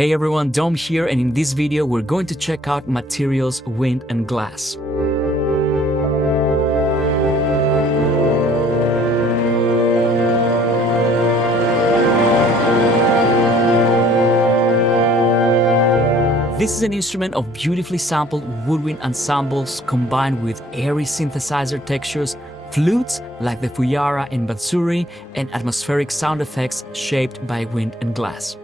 Hey everyone, Dom here, and in this video we're going to check out materials, wind and glass. This is an instrument of beautifully sampled woodwind ensembles combined with airy synthesizer textures, flutes like the Fuyara and Batsuri, and atmospheric sound effects shaped by wind and glass.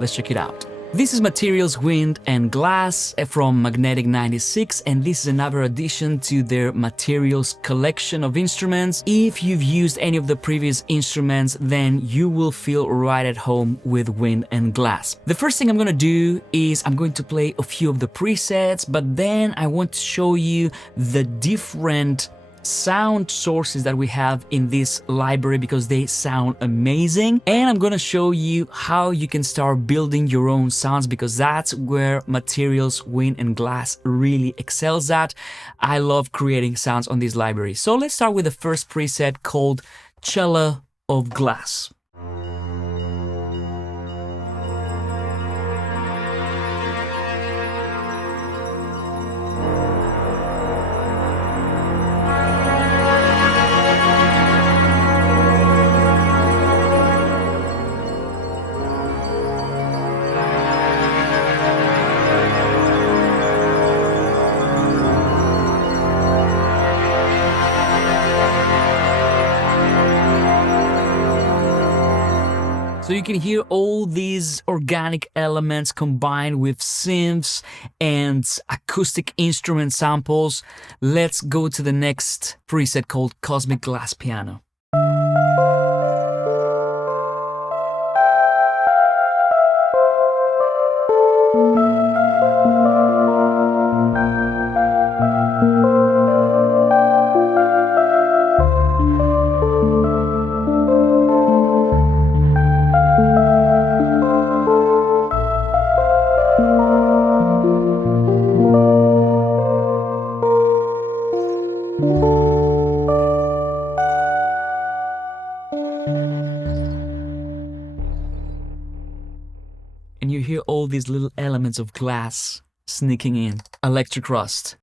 Let's check it out. This is Materials, Wind and Glass from Magnetic 96, and this is another addition to their Materials collection of instruments. If you've used any of the previous instruments, then you will feel right at home with wind and glass. The first thing I'm going to do is I'm going to play a few of the presets, but then I want to show you the different sound sources that we have in this library because they sound amazing, and I'm gonna show you how you can start building your own sounds because that's where Materials, Wind and Glass really excels at. I love creating sounds on this library. So let's start with the first preset called Cello of Glass. So you can hear all these organic elements combined with synths and acoustic instrument samples. Let's go to the next preset called Cosmic Glass Piano. And you hear all these little elements of glass sneaking in. Electric Rust.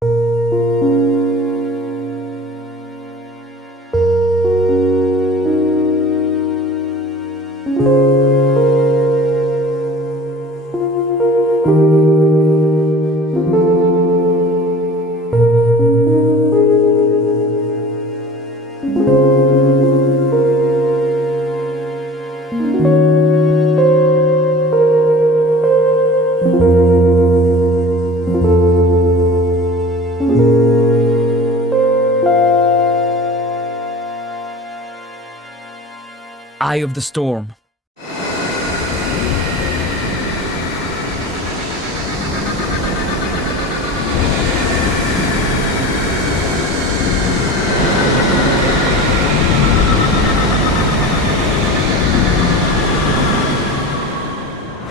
Eye of the Storm.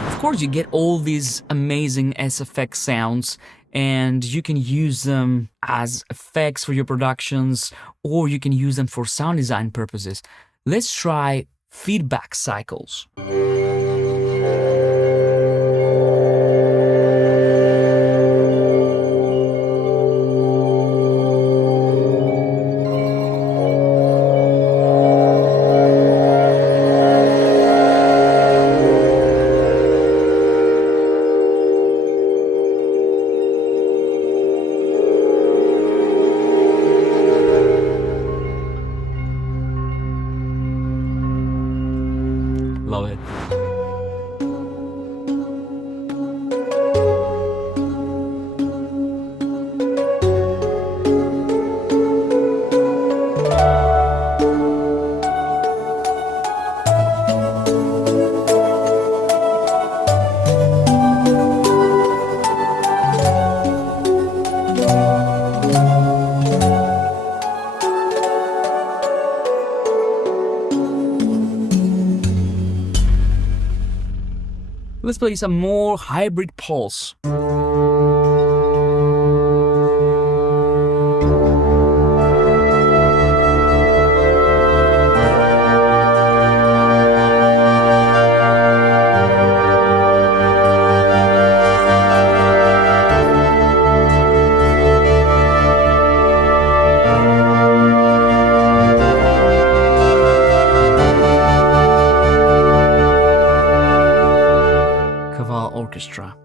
Of course, you get all these amazing SFX sounds, and you can use them as effects for your productions, or you can use them for sound design purposes. Let's try feedback cycles. Love it. Let's play some more hybrid pulse. original orchestra.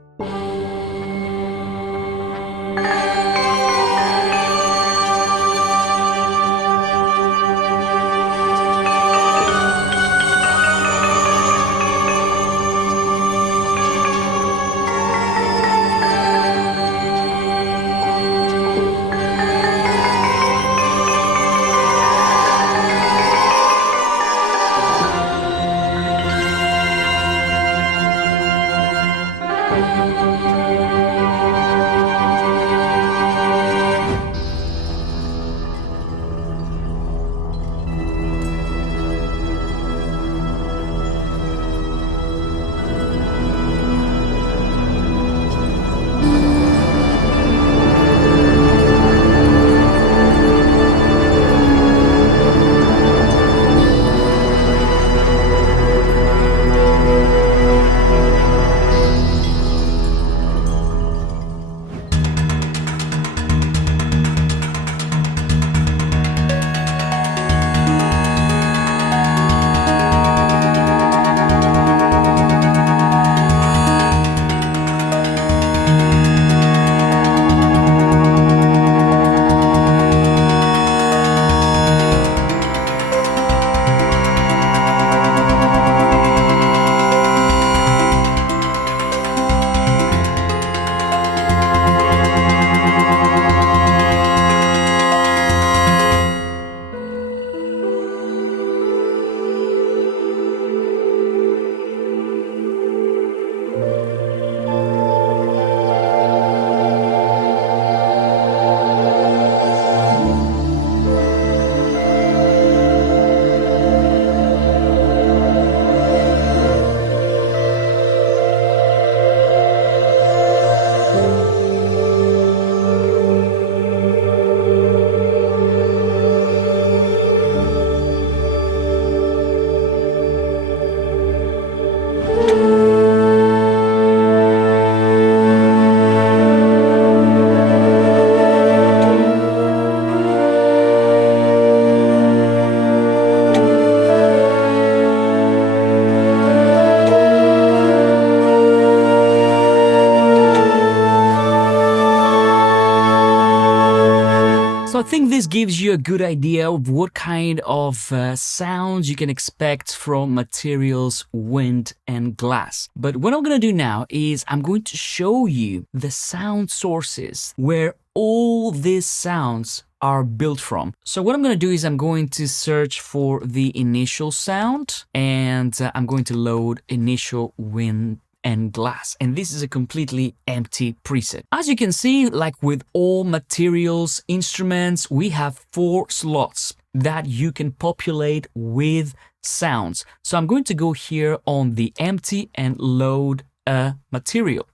So I think this gives you a good idea of what kind of sounds you can expect from materials, wind and glass. But what I'm going to do now is I'm going to show you the sound sources where all these sounds are built from. So what I'm going to do is I'm going to search for the initial sound and I'm going to load initial wind and glass, and this is a completely empty preset. As you can see, like with all materials, instruments, we have 4 slots that you can populate with sounds. So I'm going to go here on the empty and load a material,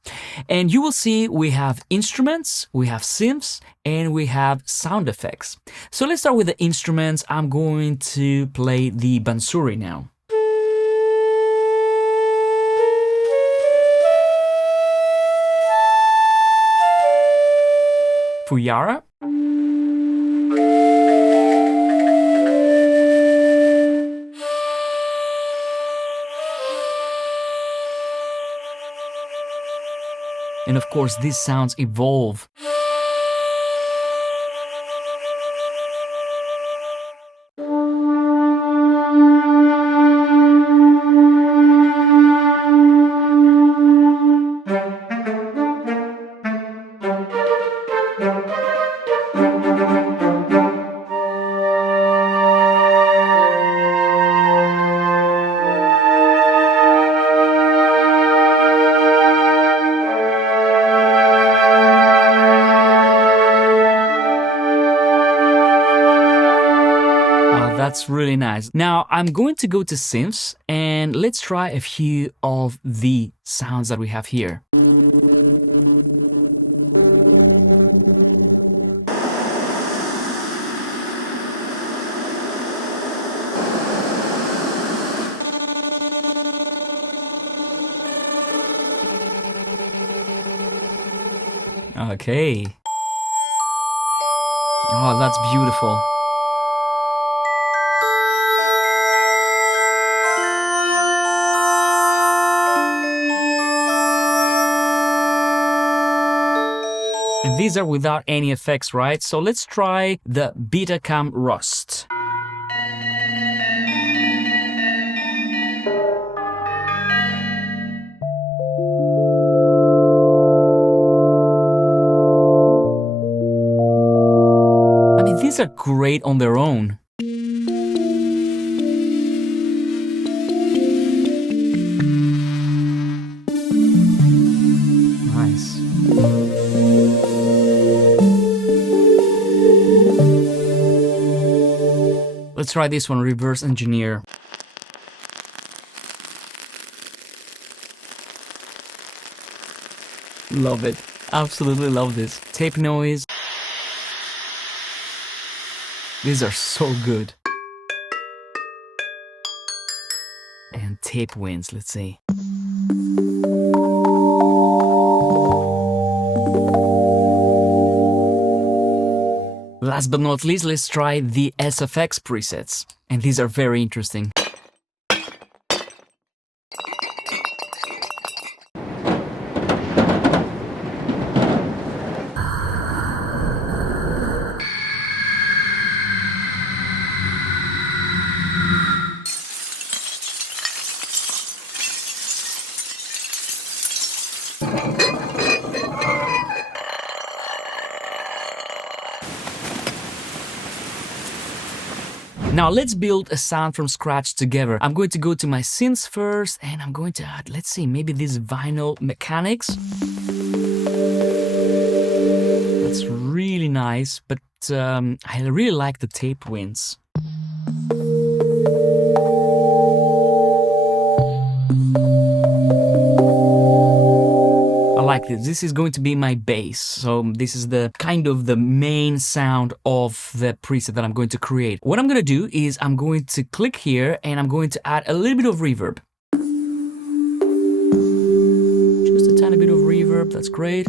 and you will see we have instruments, we have synths, and we have sound effects. So let's start with the instruments. I'm going to play the bansuri now. Fuyara. And of course, these sounds evolve. That's really nice. Now I'm going to go to synths and let's try a few of the sounds that we have here. Okay. Oh, that's beautiful. And these are without any effects, right? So let's try the Betacam Rust. I mean, these are great on their own. Nice. Let's try this one, reverse engineer. Love it. Absolutely love this. Tape noise. These are so good. And tape wins, let's see. Last but not least, let's try the SFX presets. And these are very interesting. Now let's build a sound from scratch together. I'm going to go to my synths first and I'm going to add, let's see, maybe this vinyl mechanics. That's really nice, but I really like the tape winds. I like this. This is going to be my bass. So this is the kind of the main sound of the preset that I'm going to create. What I'm going to do is I'm going to click here and I'm going to add a little bit of reverb. Just a tiny bit of reverb. That's great.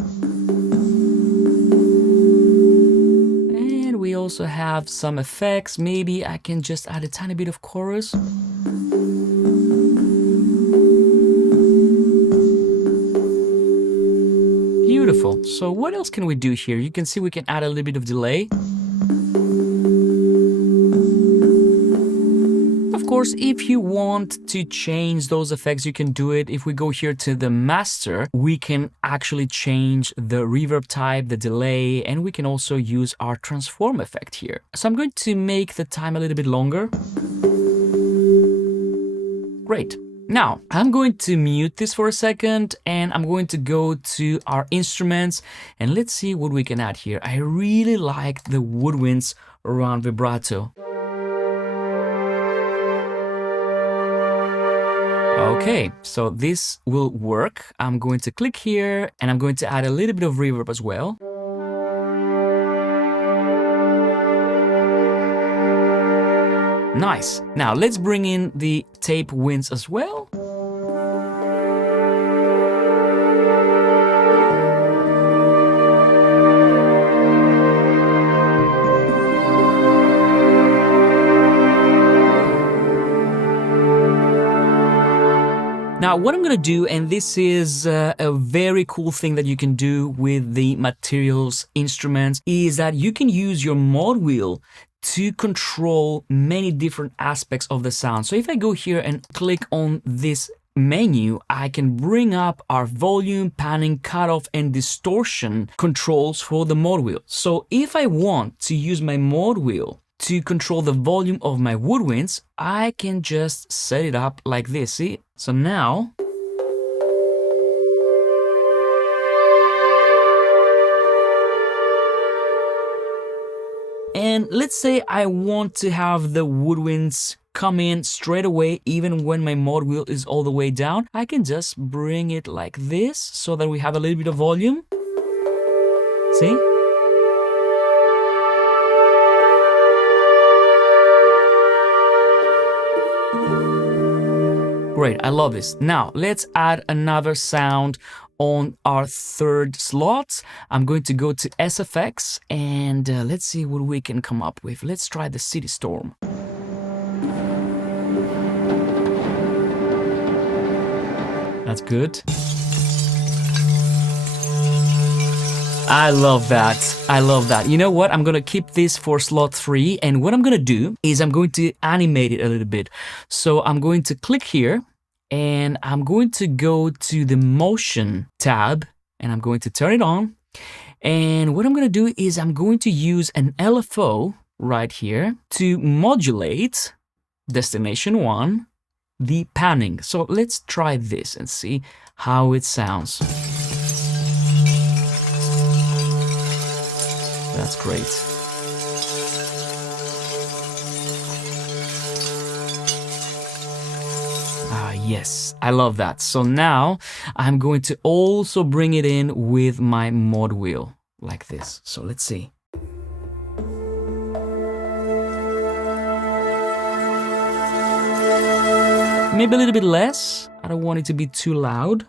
And we also have some effects. Maybe I can just add a tiny bit of chorus. Beautiful. So what else can we do here? You can see we can add a little bit of delay. Of course, if you want to change those effects, you can do it. If we go here to the master, we can actually change the reverb type, the delay, and we can also use our transform effect here. So I'm going to make the time a little bit longer. Great. Now, I'm going to mute this for a second and I'm going to go to our instruments and let's see what we can add here. I really like the woodwinds around vibrato. Okay, so this will work. I'm going to click here and I'm going to add a little bit of reverb as well. Nice. Now let's bring in the tape winds as well. Now what I'm going to do, and this is a very cool thing that you can do with the materials instruments, is that you can use your mod wheel to control many different aspects of the sound. So if I go here and click on this menu, I can bring up our volume, panning, cutoff, and distortion controls for the mod wheel. So if I want to use my mod wheel to control the volume of my woodwinds, I can just set it up like this, see? So now, and let's say I want to have the woodwinds come in straight away even when my mod wheel is all the way down. I can just bring it like this so that we have a little bit of volume. See? Great, I love this. Now, let's add another sound on our third slot. I'm going to go to SFX and let's see what we can come up with. Let's try the City Storm. That's good. I love that. I love that. You know what? I'm gonna keep this for slot 3, and what I'm gonna do is I'm going to animate it a little bit. So I'm going to click here, and I'm going to go to the motion tab, and I'm going to turn it on. And what I'm gonna do is I'm going to use an LFO right here to modulate destination 1, the panning. So let's try this and see how it sounds. That's great. Ah, yes, I love that. So now I'm going to also bring it in with my mod wheel like this. So let's see. Maybe a little bit less. I don't want it to be too loud.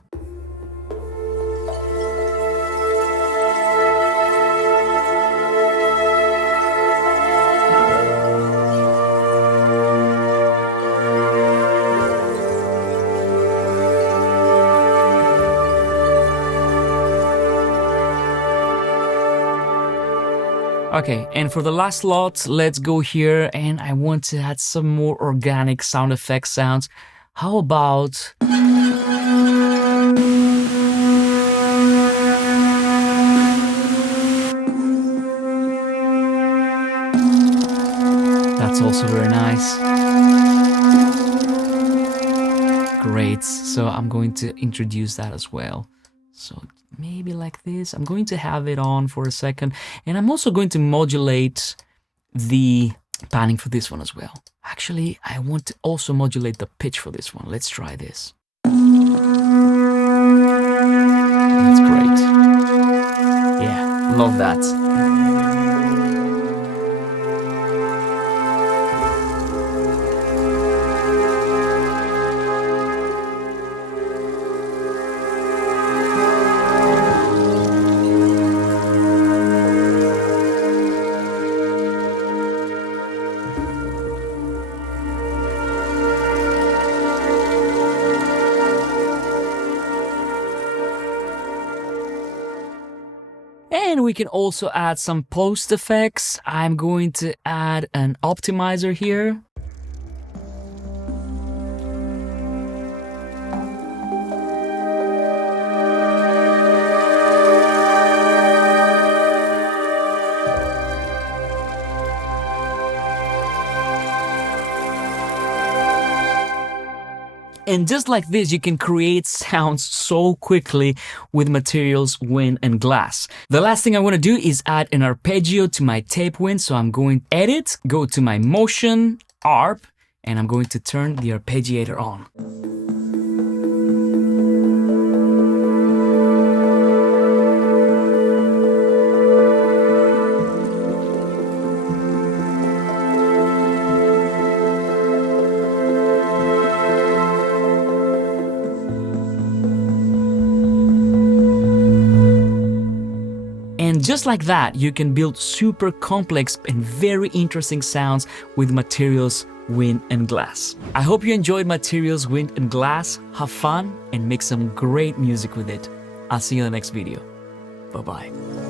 Okay, and for the last slot, let's go here, and I want to add some more organic sound effect sounds. How about... That's also very nice. Great, so I'm going to introduce that as well. So maybe like this. I'm going to have it on for a second, and I'm also going to modulate the panning for this one as well. Actually, I want to also modulate the pitch for this one. Let's try this. That's great. Yeah, love that. And we can also add some post effects. I'm going to add an optimizer here. And just like this, you can create sounds so quickly with materials, wind, and glass. The last thing I want to do is add an arpeggio to my tape wind. So I'm going to edit, go to my motion, ARP, and I'm going to turn the arpeggiator on. And just like that, you can build super complex and very interesting sounds with materials, wind, and glass. I hope you enjoyed materials, wind, and glass. Have fun and make some great music with it. I'll see you in the next video. Bye-bye.